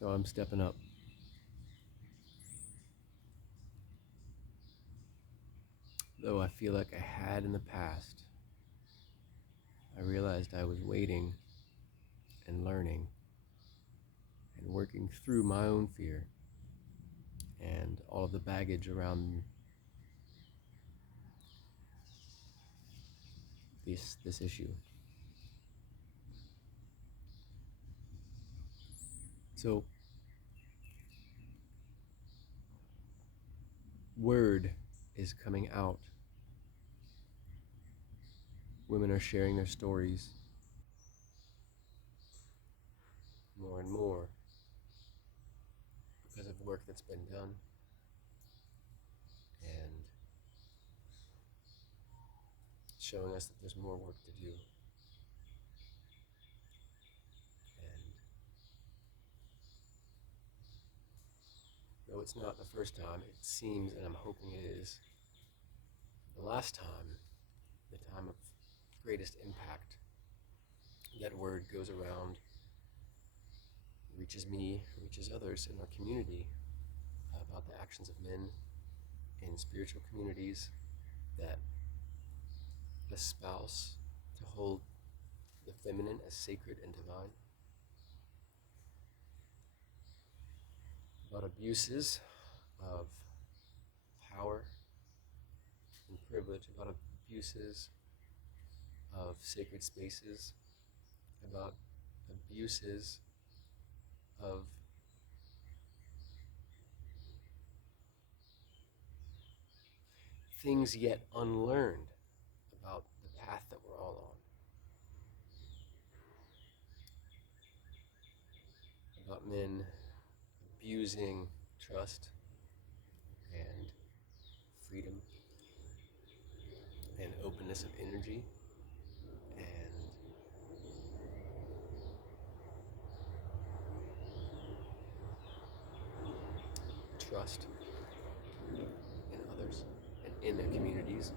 So I'm stepping up. Though I feel like I had in the past, I realized I was waiting and learning and working through my own fear and all of the baggage around this issue. So word is coming out. Women are sharing their stories more and more because of work that's been done and showing us that there's more work to do. And though it's not the first time, it seems, and I'm hoping it is, the last time, the time of greatest impact, that word goes around, reaches me, reaches others in our community about the actions of men in spiritual communities that espouse to hold the feminine as sacred and divine, about abuses of power and privilege, about abuses of sacred spaces, about abuses of things yet unlearned about the path that we're all on, about men abusing trust and freedom and openness of energy and trust in others and in their communities.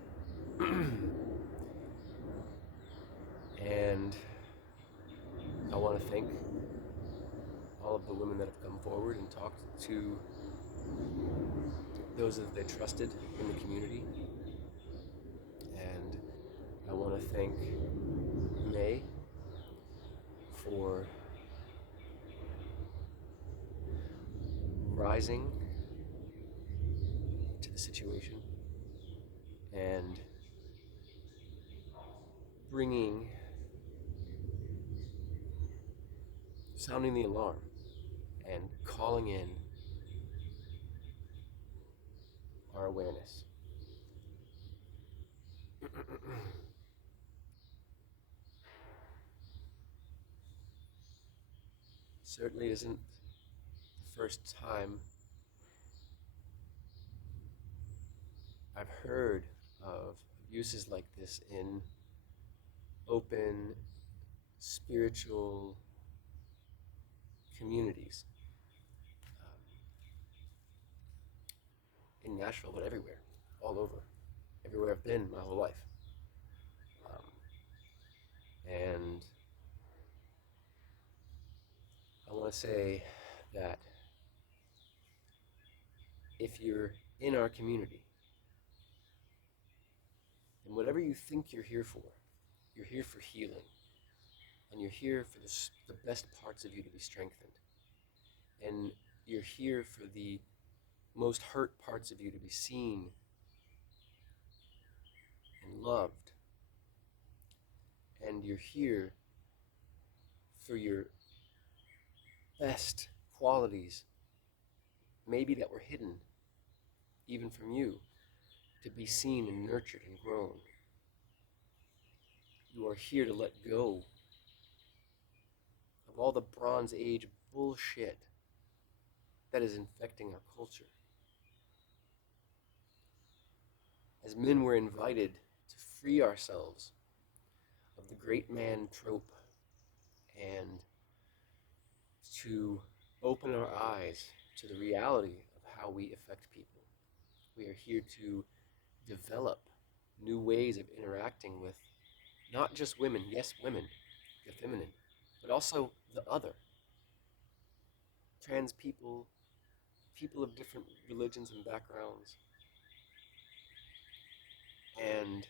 And I want to thank all of the women that have come forward and talked to those that they trusted in the community. And I want to thank May for rising to the situation and bringing, sounding the alarm and calling in our awareness. Certainly isn't the first time I've heard of abuses like this in open spiritual communities in Nashville, but everywhere, all over, everywhere I've been my whole life. And I want to say that if you're in our community, and whatever you think you're here for healing, and you're here for the best parts of you to be strengthened, and you're here for the most hurt parts of you to be seen and loved, and you're here for your best qualities, maybe that were hidden even from you, to be seen and nurtured and grown. You are here to let go of all the Bronze Age bullshit that is infecting our culture. As men, we're invited to free ourselves of the great man trope and to open our eyes to the reality of how we affect people. We are here to develop new ways of interacting with not just women, yes, women, the feminine, but also the other. trans people, people of different religions and backgrounds. And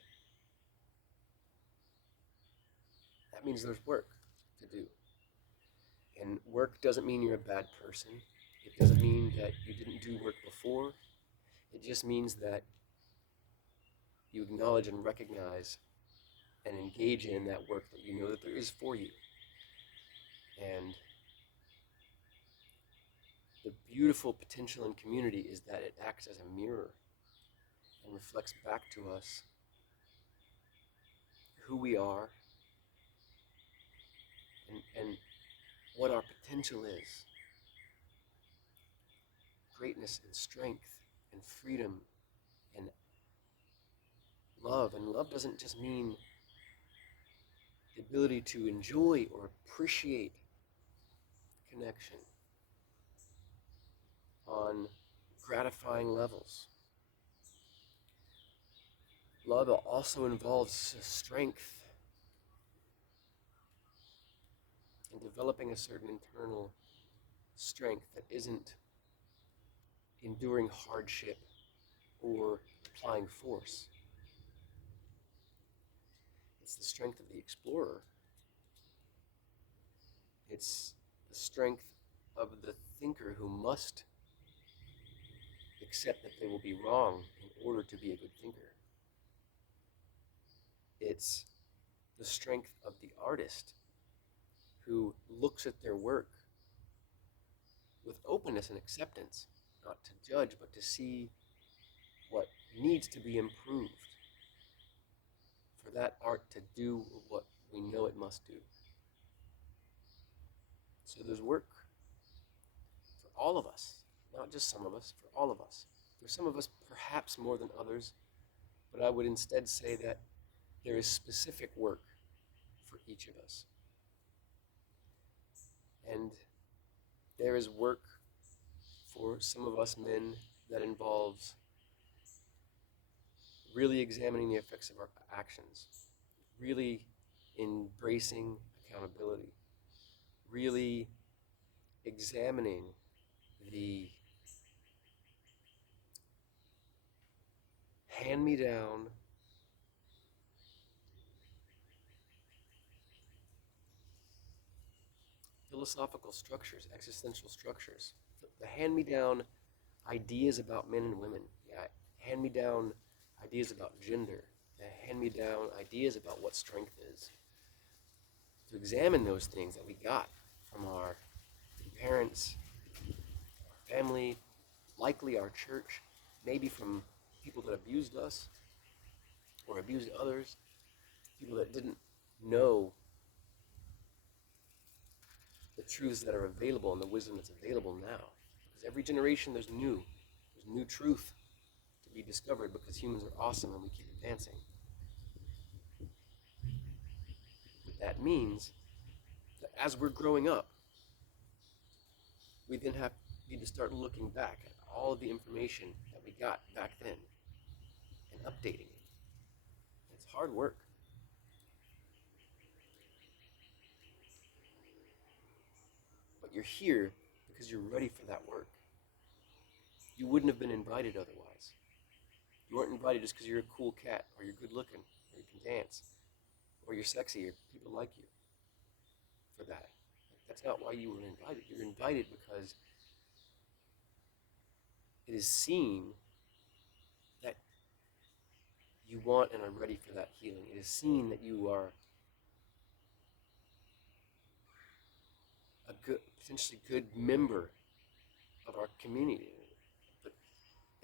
that means there's work to do. And work doesn't mean you're a bad person. It doesn't mean that you didn't do work before. It just means that you acknowledge and recognize and engage in that work that you know that there is for you. And the beautiful potential in community is that it acts as a mirror and reflects back to us who we are and what our potential is. Greatness and strength and freedom and love. And love doesn't just mean the ability to enjoy or appreciate connection on gratifying levels. Love also involves strength and developing a certain internal strength that isn't enduring hardship or applying force. It's the strength of the explorer. It's the strength of the thinker who must accept that they will be wrong in order to be a good thinker. It's the strength of the artist who looks at their work with openness and acceptance, not to judge, but to see what needs to be improved for that art to do what we know it must do. So there's work for all of us, not just some of us, for all of us. For some of us, perhaps more than others, but I would instead say that there is specific work for each of us. And there is work for some of us men that involves really examining the effects of our actions, really embracing accountability, really examining the hand-me-down philosophical structures, existential structures, the hand-me-down ideas about men and women, hand-me-down ideas about gender, hand-me-down ideas about what strength is. To examine those things that we got from our parents, our family, likely our church, maybe from people that abused us or abused others, people that didn't know the truths that are available and the wisdom that's available now. Because every generation there's new truth to be discovered because humans are awesome and we keep advancing. What that means that as we're growing up, we then need to start looking back at all of the information that we got back then and updating it. It's hard work. But you're here because you're ready for that work. You wouldn't have been invited otherwise. You weren't invited just because you're a cool cat, or you're good looking, or you can dance, or you're sexy, or people like you for that. That's not why you were invited. You're invited because it is seen that you want and are ready for that healing. It is seen that you are a good, potentially good member of our community. But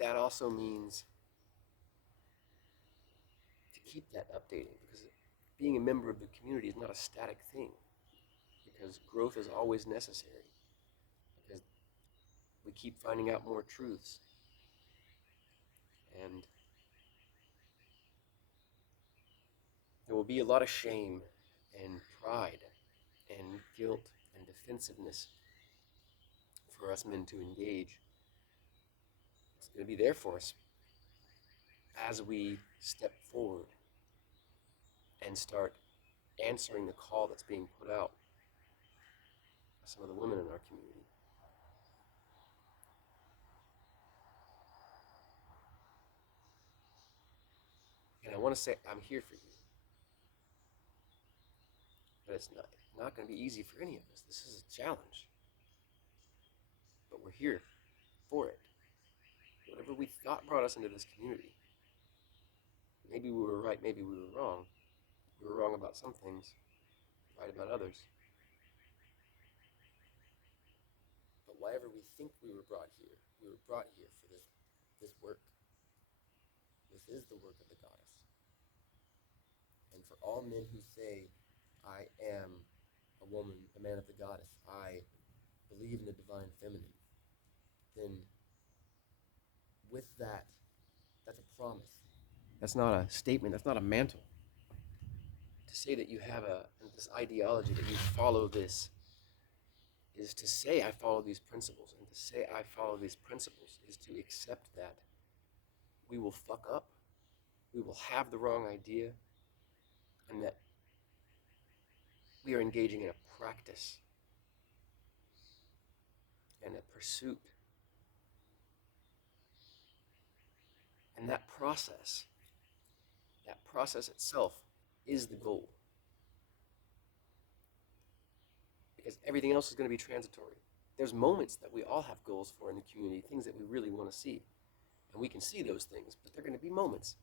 that also means to keep that updating, because being a member of the community is not a static thing, because growth is always necessary, because we keep finding out more truths. And there will be a lot of shame and pride and guilt and defensiveness for us men to engage. It's going to be there for us as we step forward and start answering the call that's being put out by some of the women in our community. want to say, I'm here for you. But it's not going to be easy for any of us. This is a challenge. But we're here for it. Whatever we thought brought us into this community. Maybe we were right, maybe we were wrong. We were wrong about some things, right about others. But whatever we think we were brought here for this work. This is the work of the goddess. And for all men who say, I am a woman, a man of the goddess, I believe in the divine feminine, then with that, that's a promise. That's not a statement, that's not a mantle. To say that you have this ideology, that you follow this, is to say I follow these principles. And to say I follow these principles is to accept that we will fuck up, we will have the wrong idea, and that we are engaging in a practice and a pursuit. And that process itself is the goal. Because everything else is going to be transitory. There's moments that we all have goals for in the community, things that we really want to see. And we can see those things, but they're going to be moments.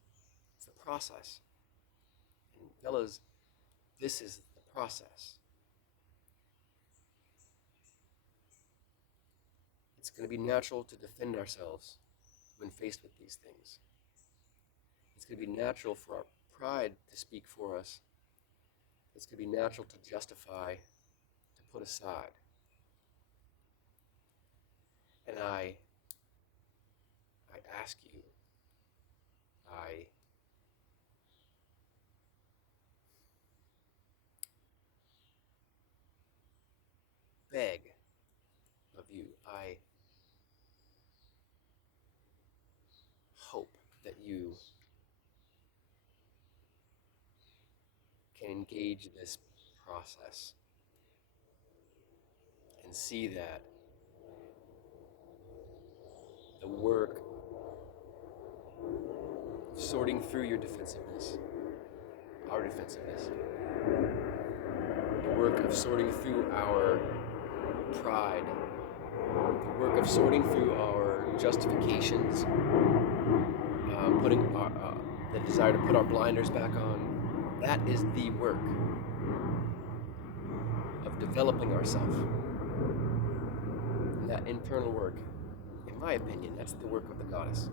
It's the process. And fellas, this is the process. It's going to be natural to defend ourselves when faced with these things. It's going to be natural for our pride to speak for us. It's going to be natural to justify, to put aside. And I ask you, I beg of you, I hope that you can engage this process and see that the work of sorting through your defensiveness, our defensiveness, the work of sorting through our pride, the work of sorting through our justifications, putting the desire to put our blinders back on, that is the work of developing ourselves. And that internal work, in my opinion, that's the work of the goddess.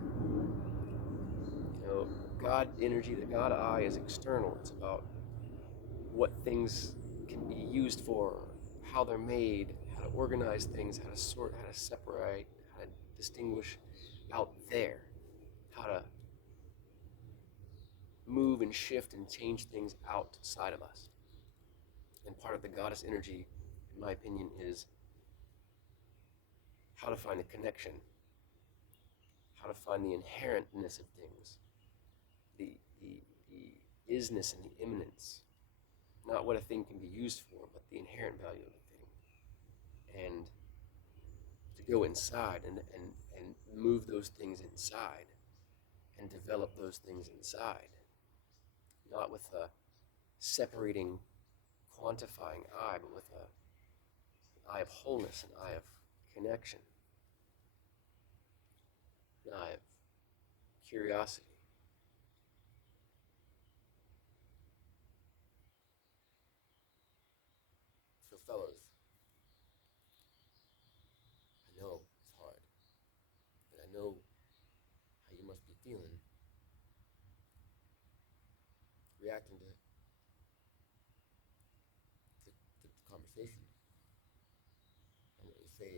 You know, God energy, the God eye is external. It's about what things can be used for, how they're made, how to organize things, how to sort, how to separate, how to distinguish out there, how to move and shift and change things outside of us. And part of the goddess energy, in my opinion, is how to find a connection, how to find the inherentness of things, the isnness and the immanence, not what a thing can be used for, but the inherent value of a thing. And to go inside and move those things inside and develop those things inside, not with a separating, quantifying eye, but with an eye of wholeness, an eye of connection, an eye of curiosity. So fellas, I know it's hard, and I know how you must be feeling reacting to the conversation. I want to say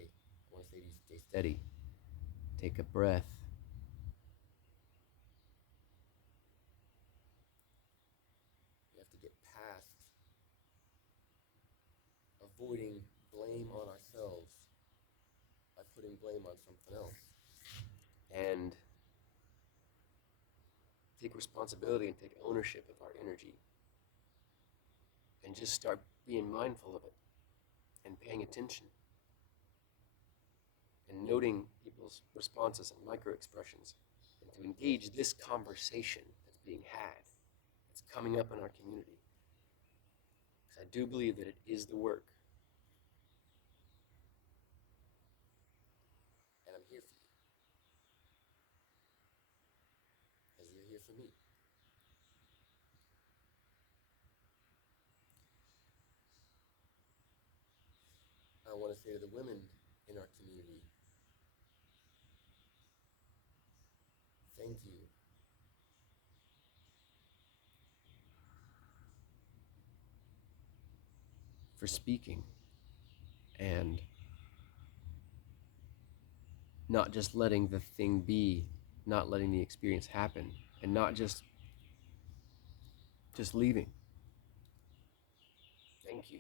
to you, stay steady. Take a breath. We have to get past avoiding blame on ourselves by putting blame on something else. And take responsibility and take ownership of our energy. And just start being mindful of it and paying attention and noting people's responses and micro expressions, and to engage this conversation that's being had that's coming up in our community. Because I do believe that it is the work. And I'm here for you, as you're here for me. I want to say to the women in our community, thank you for speaking and not just letting the thing be, not letting the experience happen, and not just leaving. Thank you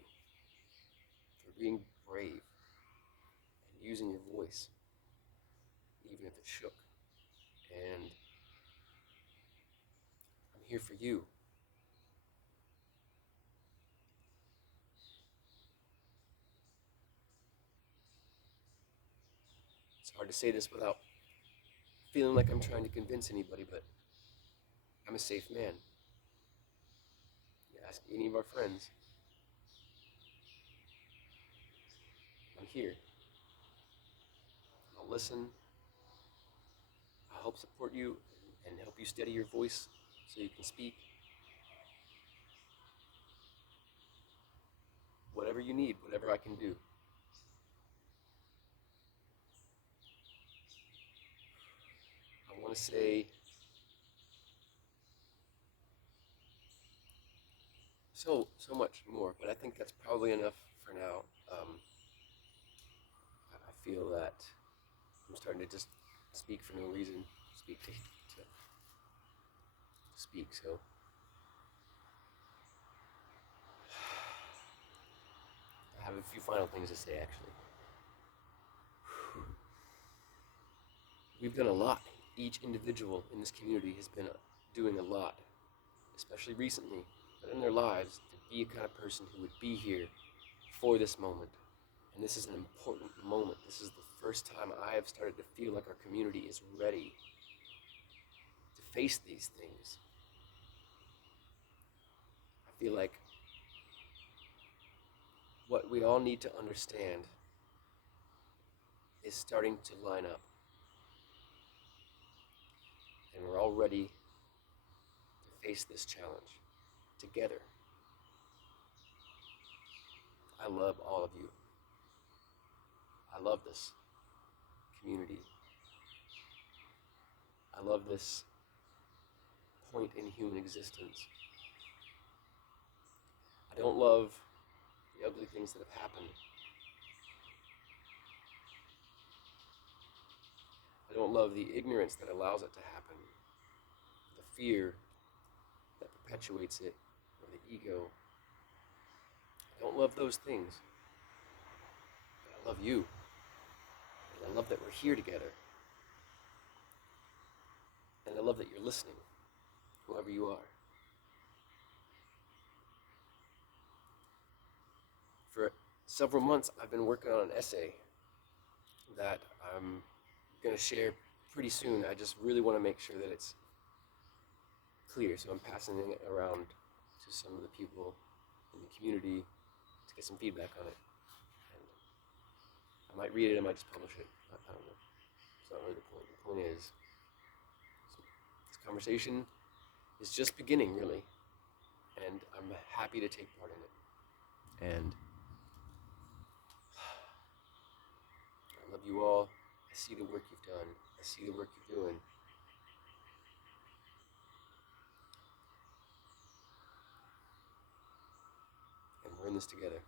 for being brave and using your voice, even if it shook. And I'm here for you. It's hard to say this without feeling like I'm trying to convince anybody, but I'm a safe man. You ask any of our friends, I'm here. I'll listen. I'll help support you and help you steady your voice so you can speak. Whatever you need, whatever I can do. I want to say so much more, but I think that's probably enough for now. I feel that I'm starting to just speak for no reason, speak to speak. So I have a few final things to say. Actually, we've done a lot. Each individual in this community has been doing a lot, especially recently, but in their lives, to be a kind of person who would be here for this moment. And this is an important moment. This is the first time I have started to feel like our community is ready to face these things. I feel like what we all need to understand is starting to line up. And we're all ready to face this challenge together. I love all of you. I love this community. I love this point in human existence. I don't love the ugly things that have happened. I don't love the ignorance that allows it to happen, the fear that perpetuates it, or the ego. I don't love those things. But I love you. And I love that we're here together. And I love that you're listening, whoever you are. For several months, I've been working on an essay that I'm going to share pretty soon. I just really want to make sure that it's clear, so I'm passing it around to some of the people in the community to get some feedback on it. And I might read it, I might just publish it. I don't know. It's not really the point. The point is, this conversation is just beginning, really, and I'm happy to take part in it. And I love you all. I see the work you've done. I see the work you're doing. And we're in this together.